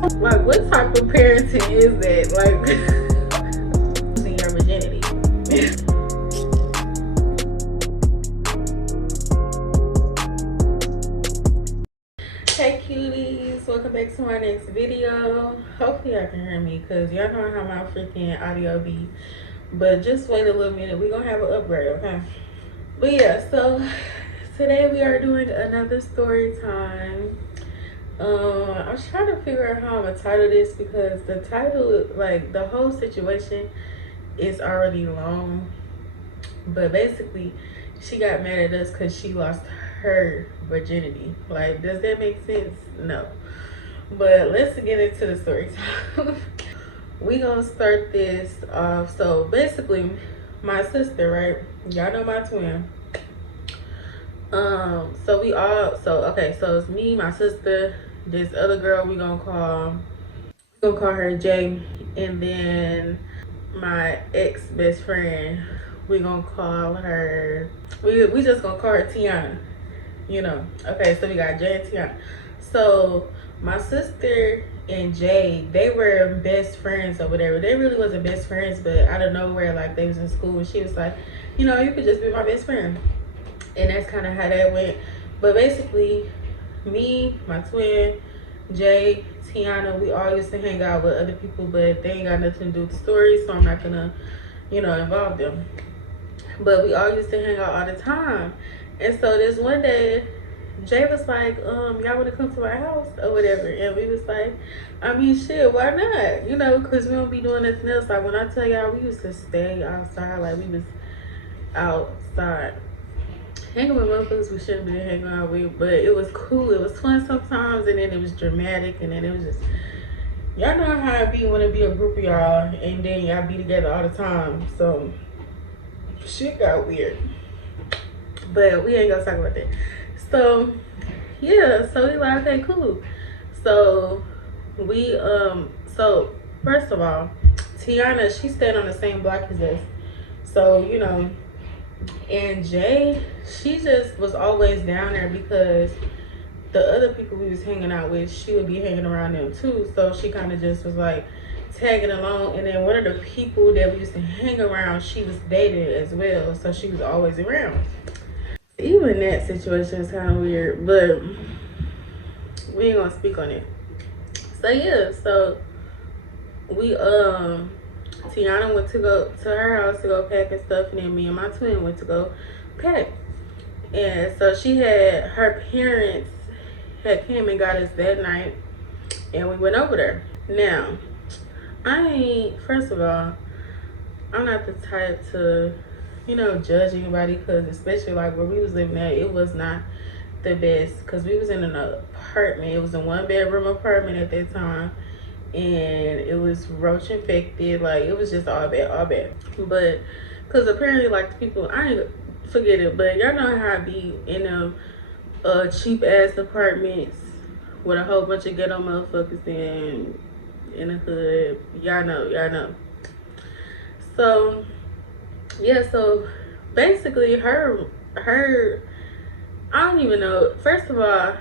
Like, what type of parenting is that? Like, losing your virginity. Hey cuties, welcome back to my next video. Hopefully y'all can hear me because y'all know how my freaking audio be. But just wait a little minute, we're gonna have an upgrade, okay? But yeah, so today we are doing another story time. I was trying to figure out how I'm gonna title this because the title, like the whole situation is already long. But basically, she got mad at us because she lost her virginity. Like, does that make sense? No. But let's get into the story time. We gonna start this off. So basically, my sister, right? Y'all know my twin. So it's me, my sister, this other girl we gonna call her Jay, and then my ex best friend, we gonna call her we just gonna call her Tiana. Okay, so we got Jay and Tiana. So my sister and Jay, they were best friends or whatever. They really wasn't best friends, but out of nowhere, like they was in school and she was like, you could just be my best friend. And that's kind of how that went. But basically, me, my twin, Jay, Tiana, we all used to hang out with other people, but they ain't got nothing to do with the story, so I'm not gonna, involve them. But we all used to hang out all the time. And so this one day, Jay was like, y'all wanna come to my house or whatever? And we was like, I mean, shit, why not? Because we don't be doing nothing else. Like, when I tell y'all, we used to stay outside, like we was outside hanging with motherfuckers we shouldn't be hanging out with, but it was cool. It was fun sometimes, and then it was dramatic, and then it was just, y'all know how it be when it be a group of y'all, and then y'all be together all the time. So shit got weird, but we ain't gonna talk about that. So yeah, so we like, okay, cool. So we so first of all, Tiana, she stayed on the same block as us, so and Jay, she just was always down there because the other people we was hanging out with, she would be hanging around them too. So she kind of just was like tagging along. And then one of the people that we used to hang around, she was dating as well. So she was always around. Even that situation is kind of weird, but we ain't gonna speak on it. So yeah, so we Tiana went to go to her house to go pack and stuff, and then me and my twin went to go pack. And so her parents had came and got us that night, and we went over there. Now, first of all, I'm not the type to, judge anybody, because especially like where we was living at, it was not the best, because we was in an apartment. It was a 1-bedroom apartment at that time, and it was roach infected. Like, it was just all bad. But because apparently, like, the people, I ain't forget it, but y'all know how I be in them cheap ass apartments with a whole bunch of ghetto motherfuckers in the hood. Y'all know. So yeah, so basically her I don't even know. First of all,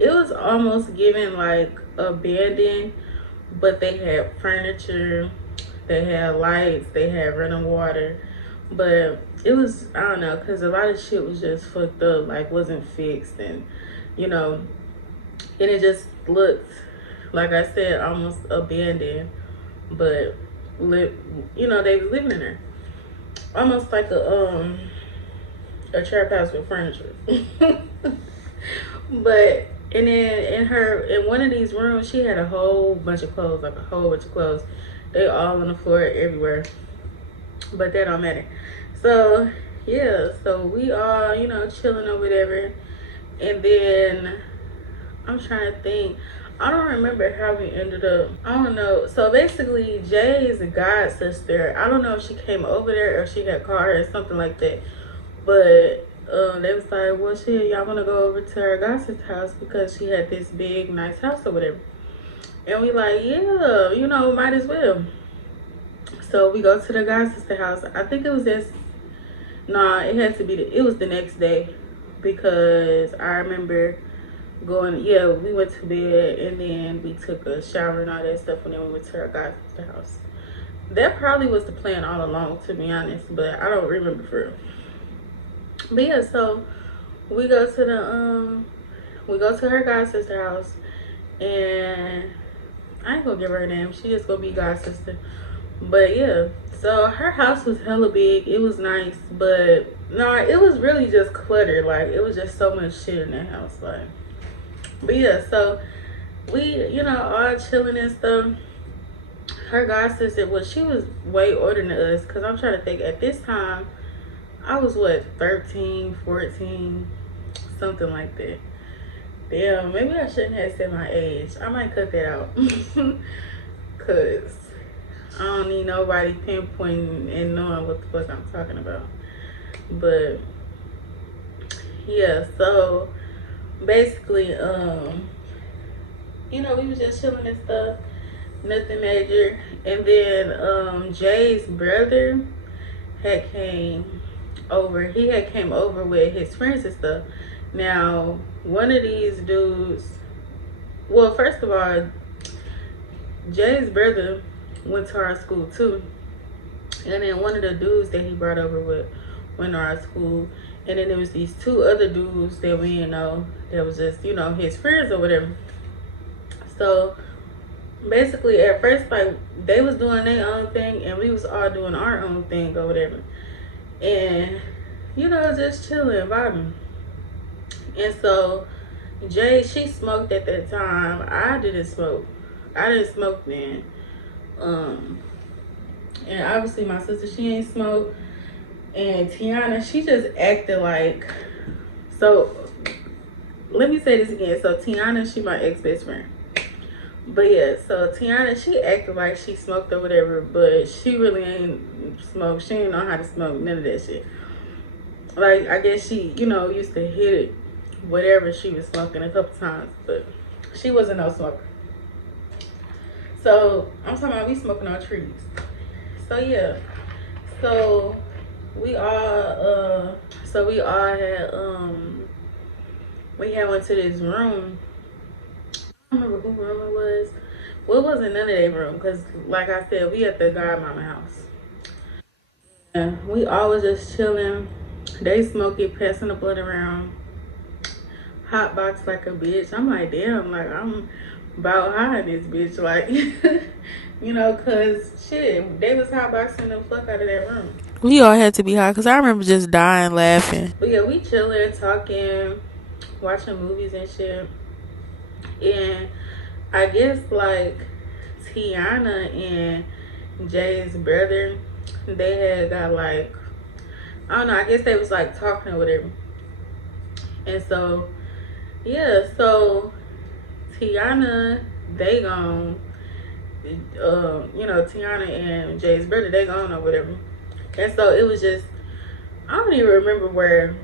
it was almost giving like abandoned, but they had furniture, they had lights, they had running water, but it was, I don't know, because a lot of shit was just fucked up, like wasn't fixed, and and it just looked, like I said, almost abandoned, but they was living in there, almost like a trap house with furniture. But and then in one of these rooms, she had a whole bunch of clothes, like a whole bunch of clothes. They all on the floor everywhere, but that don't matter. So yeah, so we all chilling or whatever, and then I'm trying to think. I don't remember how we ended up. I don't know. So basically, Jay's god sister, I don't know if she came over there or she got caught her or something like that. But they was like, well, shit, y'all want to go over to her god sister's house because she had this big, nice house or whatever. And we like, yeah, might as well. So we go to the god sister house. I think it was it had to be, it was the next day, because I remember we went to bed and then we took a shower and all that stuff, and then we went to our god's house. That probably was the plan all along, to be honest, but I don't remember for real. But yeah, so we go to her god sister house, and I ain't gonna give her a name. She just gonna be god sister. But yeah, so her house was hella big. It was nice, but no, it was really just cluttered. Like, it was just so much shit in that house. Like, but yeah, so we, all chilling and stuff. Her god sister, well, she was way older than us, because I'm trying to think, at this time I was what, 13, 14, something like that. Damn, maybe I shouldn't have said my age. I might cut that out. Cause I don't need nobody pinpointing and knowing what the fuck I'm talking about. But yeah, so basically, we was just chilling and stuff. Nothing major. And then Jay's brother had came over. He had came over with his friends and stuff. Now, one of these dudes, well, first of all, Jay's brother went to our school too. And then one of the dudes that he brought over with went to our school. And then there was these two other dudes that we didn't know, that was just, his friends or whatever. So basically, at first, like, they was doing their own thing and we was all doing our own thing or whatever. And, just chilling, vibing. And so Jay, she smoked at that time. I didn't smoke then. And obviously my sister, she ain't smoke. And Tiana, she just acted like, so let me say this again. So Tiana, she my ex-best friend. But yeah, so Tiana, she acted like she smoked or whatever, but she really ain't smoked. She ain't know how to smoke, none of that shit. Like, I guess she, used to hit it, whatever she was smoking, a couple times, but she wasn't no smoker. So I'm talking about we smoking on trees. So yeah, so we all had went to this room. I don't remember who room it was. Well, it wasn't none of their room, because like I said, we at the godmama house. And we all was just chilling. They smoking, passing the blunt around. Hot box like a bitch. I'm like, damn, like, I'm about high in this bitch. Like, cause shit, they was hot boxing the fuck out of that room. We all had to be high, because I remember just dying laughing. But yeah, we chilling, talking, watching movies and shit. And I guess, like, Tiana and Jay's brother, they had got, like, I don't know, I guess they was like talking or whatever. And so yeah, so Tiana, they gone, Tiana and Jay's brother, they gone or whatever. And so it was just, I don't even remember where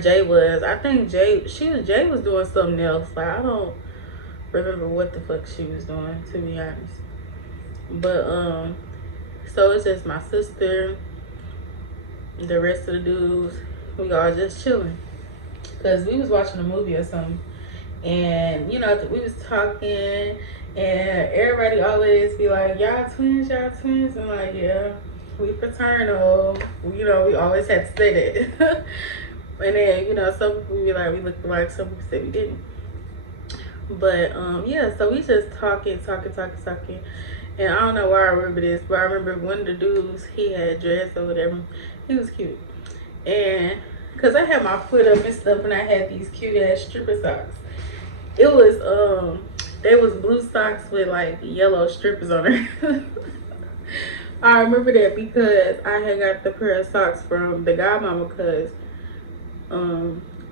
Jay was. I think Jay was doing something else. Like, I don't remember what the fuck she was doing, to be honest. But so it's just my sister, the rest of the dudes, we all just chilling, because we was watching a movie or something. And we was talking, and everybody always be like, y'all twins, and like, yeah, we fraternal. We always had to say that. And then some people be like we looked alike, some people say we didn't. But yeah, so we just talking, and I don't know why I remember this, but I remember one of the dudes, he had dress or whatever. He was cute. And because I had my foot up and stuff, and I had these cute ass stripper socks. It was they was blue socks with like yellow strippers on it. I remember that because I had got the pair of socks from the godmama, because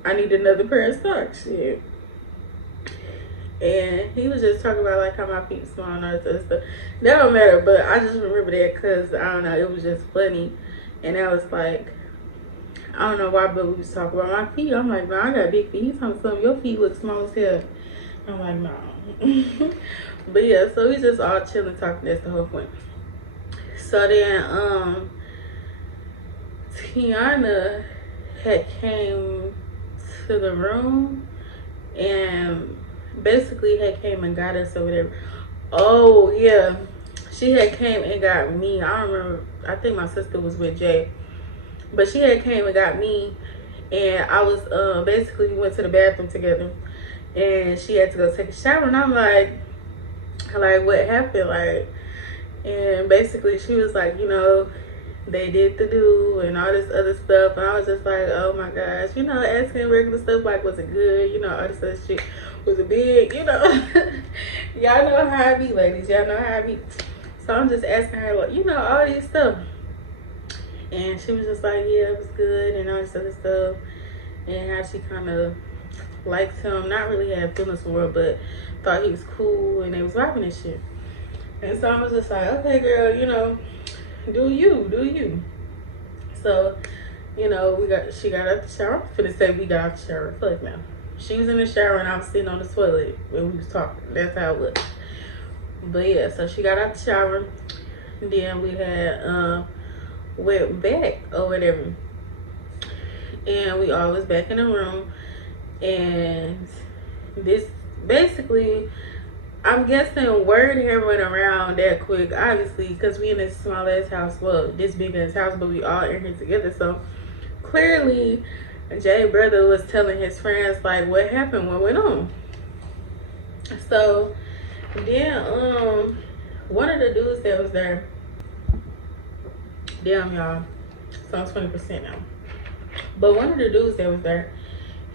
I need another pair of socks. Shit. And he was just talking about like how my feet small and all that stuff. That don't matter, but I just remember that because I don't know, it was just funny. And I was like, I don't know why, but we was talking about my feet. I'm like, no, I got big feet. He's talking something, your feet look small as hell. I'm like, no. But yeah, so we just all chilling, talking. That's the whole point. So then Tiana had came to the room and basically had came and got us or whatever. Oh yeah, she had came and got me. I don't remember. I think my sister was with Jay, but she had came and got me, and I was basically we went to the bathroom together, and she had to go take a shower, and I'm like what happened, like, and basically she was like, they did the do and all this other stuff, and I was just like, oh my gosh, asking regular stuff like, was it good, all this other shit, was it big, y'all know how I be, ladies, y'all know how I be. So I'm just asking her, like, all these stuff, and she was just like, yeah, it was good and all this other stuff, and how she kind of liked him, not really had feelings for him, but thought he was cool and they was vibing and shit. And so I was just like, okay, girl, do you. So, she got out the shower. I'm finna say we got out the shower. Fuck now. She was in the shower and I was sitting on the toilet when we was talking. That's how it was. But yeah, so she got out the shower. Then we had went back or whatever. And we all was back in the room. And this basically, I'm guessing word here went around that quick, obviously, because we in this small ass house, well, this big ass house, but we all in here together. So clearly, Jay's brother was telling his friends like what happened, what went on. So then, one of the dudes that was there, damn y'all, so I'm 20% now. But one of the dudes that was there,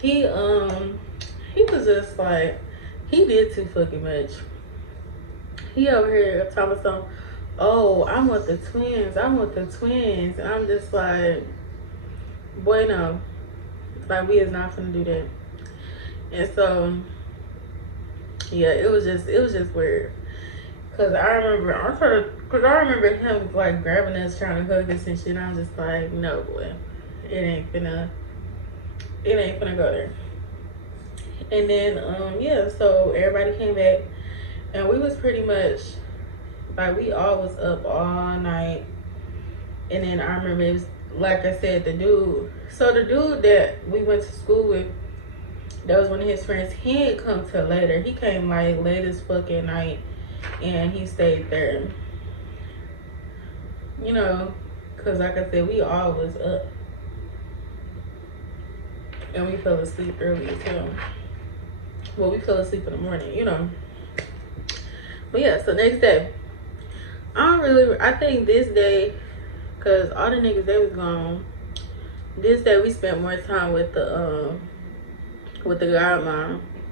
he was just like, he did too fucking much. He over here talking about some, oh, I'm with the twins. And I'm just like, boy, no. Like, we is not finna do that. And so, yeah, it was just weird. Cause I remember him like grabbing us, trying to hug us and shit. And I'm just like, no, boy, it ain't finna go there. And then, yeah, so everybody came back, and we was pretty much, like, we all was up all night. And then I remember it was, like I said, the dude that we went to school with, that was one of his friends, he didn't come till later. He came, like, late as fuck at night, and he stayed there. Because, like I said, we all was up. And we fell asleep early as hell. Well, we fell asleep in the morning, But yeah, so next day, I think this day, because all the niggas, they was gone. This day, we spent more time with the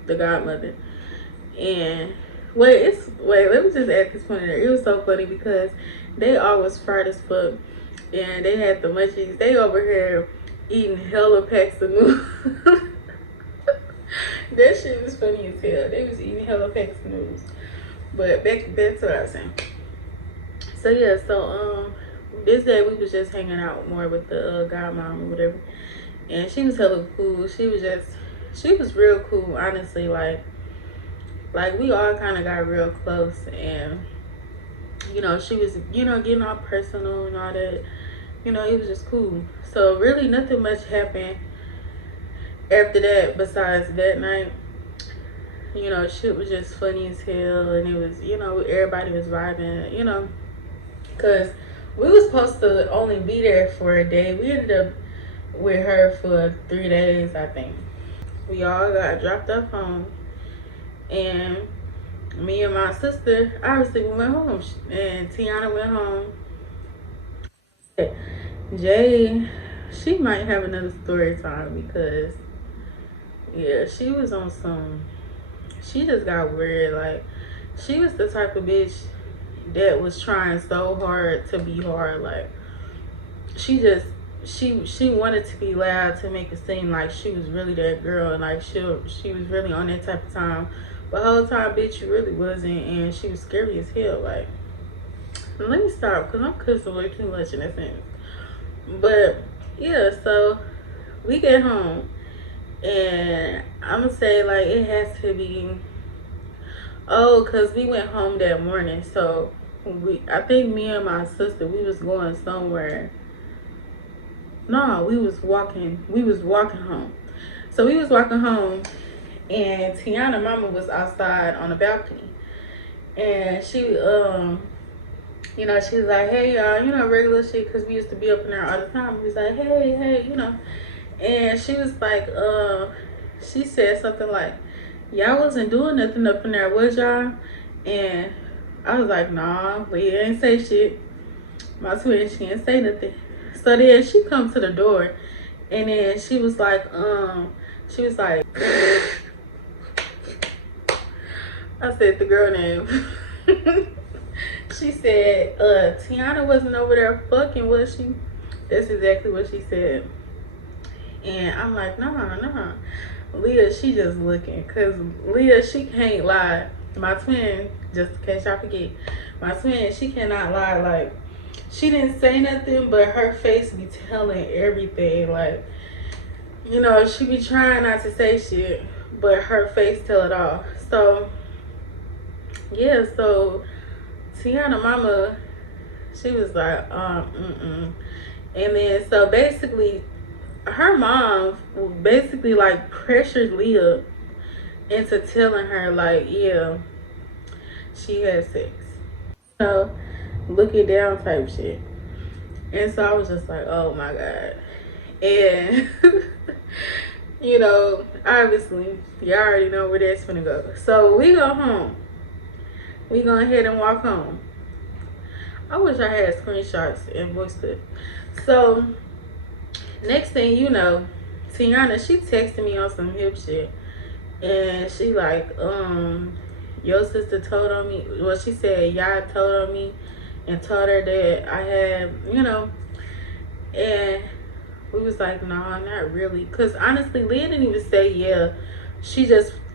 godmother. And, let me just add this point in there. It was so funny because they all was fried as fuck. And they had the munchies. They over here eating hella packs of noodles. That shit was funny as hell. They was eating hella packs of noodles. But back to what I was saying. So yeah, this day we was just hanging out more with the godmom or whatever. And she was hella cool. She was real cool, honestly. Like we all kind of got real close. And, she was, getting all personal and all that. It was just cool. So really nothing much happened after that besides that night. Shit was just funny as hell, and it was, everybody was vibing, because we was supposed to only be there for a day. We ended up with her for 3 days, I think. We all got dropped off home, and me and my sister, obviously we went home, and Tiana went home. Jay, she might have another story time because, yeah, she was on some, she just got weird. Like, she was the type of bitch that was trying so hard to be hard. Like, she wanted to be loud to make it seem like she was really that girl, and like she was really on that type of time. But the whole time, bitch, you really wasn't, and she was scary as hell. Like, let me stop because I'm cussing way too much in that sentence. But yeah, so we get home, and I'm gonna say like it has to be, because we went home that morning. So I think me and my sister, we was going somewhere. No, we was walking home. So we was walking home, and Tiana mama was outside on the balcony, and she she was like, hey y'all, regular shit, cause we used to be up in there all the time. We was like, hey, and she was like, she said something like, y'all wasn't doing nothing up in there, was y'all? And I was like, nah, we ain't say shit. My twin, she didn't say nothing. So then she come to the door, and then she was like, I said the girl name. She said, Tiana wasn't over there fucking, was she? That's exactly what she said. And I'm like, nah. Leah, she just looking. Because Leah, she can't lie. My twin, just in case y'all forget, my twin, she cannot lie. Like, she didn't say nothing, but her face be telling everything. Like, she be trying not to say shit, but her face tell it all. So, yeah, so Tiana mama, she was like, And then, so basically, her mom basically like pressured Leah into telling her like, yeah, she had sex. So, look it down type shit. And so I was just like, oh my God. And, obviously, you already know where that's gonna go. So we go home. We go ahead and walk home. I wish I had screenshots and voice clip. So, next thing you know, Tiana, she texted me on some hip shit. And she like, your sister told on me. Well, she said, y'all told on me and told her that I had, and we was like, nah, not really. Because honestly, Leah didn't even say yeah.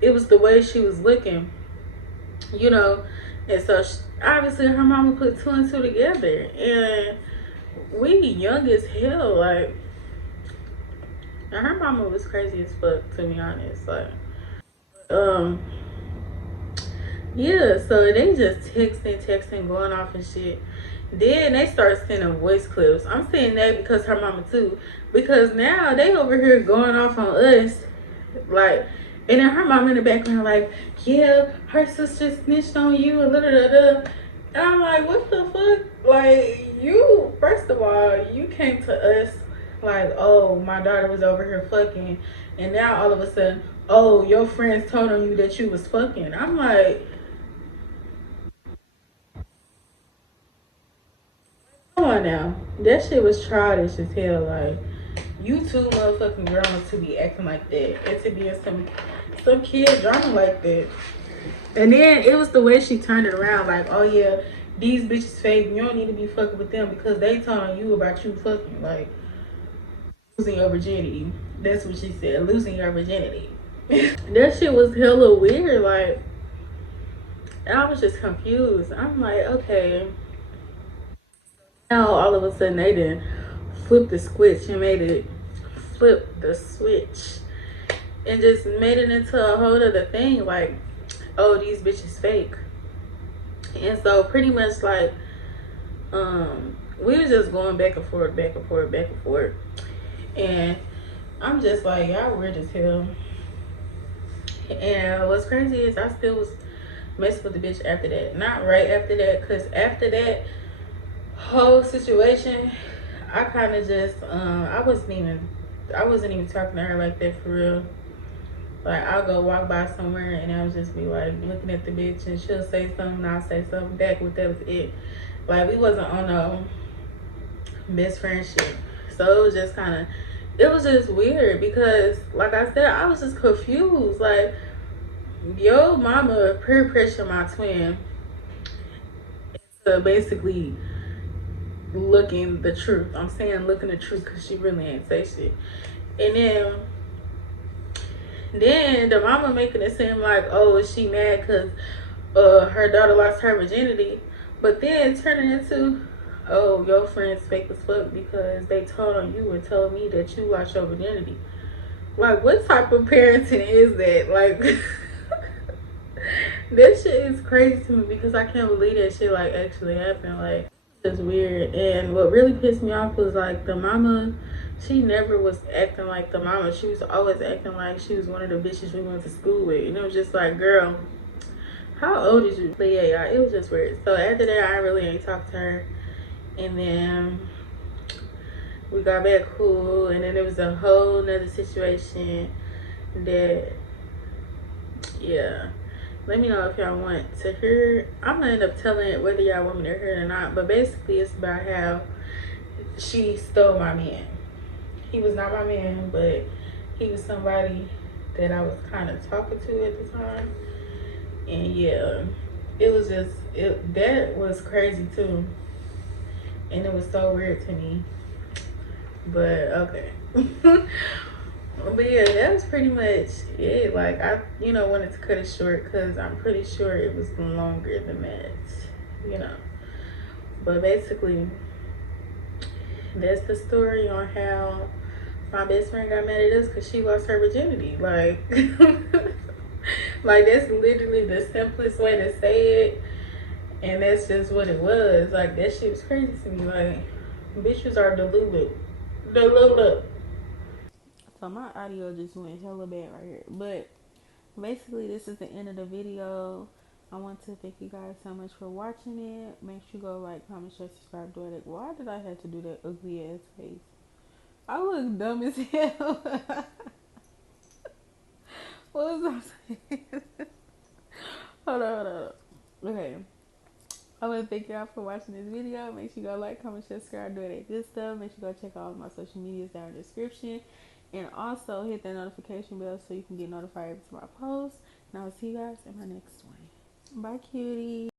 It was the way she was looking, And so, obviously, her mama put two and two together. And we young as hell, like, and her mama was crazy as fuck, to be honest. Like, yeah, so they just texting, going off and shit. Then they start sending voice clips. I'm saying that because her mama too. Because now they over here going off on us. Like, and then her mom in the background like, yeah, her sister snitched on you and da da da. And I'm like, what the fuck? Like, first of all, you came to us like, oh, my daughter was over here fucking. And now all of a sudden, oh, your friends told on you that you was fucking. I'm like, come on now. That shit was childish as hell. Like, you too motherfucking grown to be acting like that. And to be in some kid drama like that. And then it was the way she turned it around. Like, oh yeah, these bitches fake. You don't need to be fucking with them because they telling you about you fucking. Like, losing your virginity. That's what she said. Losing your virginity. That shit was hella weird. Like, and I was just confused. I'm like, okay. Now all of a sudden they didn't flip the switch and made it flip the switch and just made it into a whole other thing. Like, oh, these bitches fake. And so pretty much like, we was just going back and forth, back and forth, back and forth. And I'm just like, y'all weird as hell. And what's crazy is I still was messing with the bitch after that. Not right after that, because after that whole situation, I kind of just, I wasn't even talking to her like that for real. Like, I'll go walk by somewhere and I'll just be like looking at the bitch and she'll say something and I'll say something back, but that was it. Like, we wasn't on no best friend shit. So it was just kind of, it was just weird because, like I said, I was just confused. Like, yo mama peer pressure my twin to basically looking the truth. I'm saying looking the truth because she really ain't say shit. And then the mama making it seem like, oh, is she mad because her daughter lost her virginity? But then turning into, oh, your friends fake as fuck because they told on you and told me that you lost your virginity. Like, what type of parenting is that? Like, that shit is crazy to me because I can't believe that shit actually happened. Like, it's weird. And what really pissed me off was like the mama, She never was acting like the mama. She was always acting like she was one of the bitches we went to school with. And it was just like, girl, how old is you? But yeah, y'all, it was just weird. So after that, I really ain't talked to her. And then we got back cool. And then it was a whole nother situation that, yeah. Let me know if y'all want to hear. I'm gonna end up telling it whether y'all want me to hear it or not. But basically, it's about how she stole my man. He was not my man, but he was somebody that I was kind of talking to at the time. And yeah, it was just that was crazy too, and it was so weird to me. But okay. But yeah, that was pretty much it. Like I, wanted to cut it short because I'm pretty sure it was longer than that. You know. But basically, that's the story on how my best friend got mad at us because she lost her virginity. Like, like that's literally the simplest way to say it, and that's just what it was. Like that shit was crazy to me. Like, bitches are delulu, delulu. So my audio just went hella bad right here. But basically, this is the end of the video. I want to thank you guys so much for watching it. Make sure you go like, comment, share, subscribe, do it. Why did I have to do that ugly ass face? I look dumb as hell. What was I saying? Hold on. Okay. I want to thank y'all for watching this video. Make sure you go like, comment, share, subscribe, do that good stuff. Make sure you go check out all my social medias down in the description. And also hit that notification bell so you can get notified every time I post. And I will see you guys in my next one. Bye, cutie.